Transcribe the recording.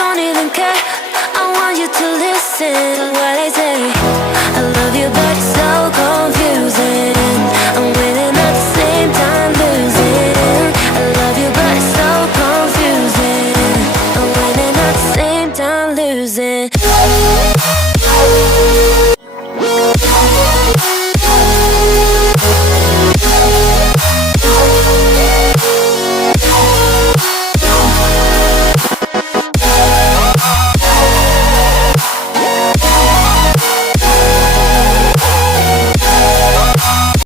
don't even care. I want you to listen to what I say. I love you, but it's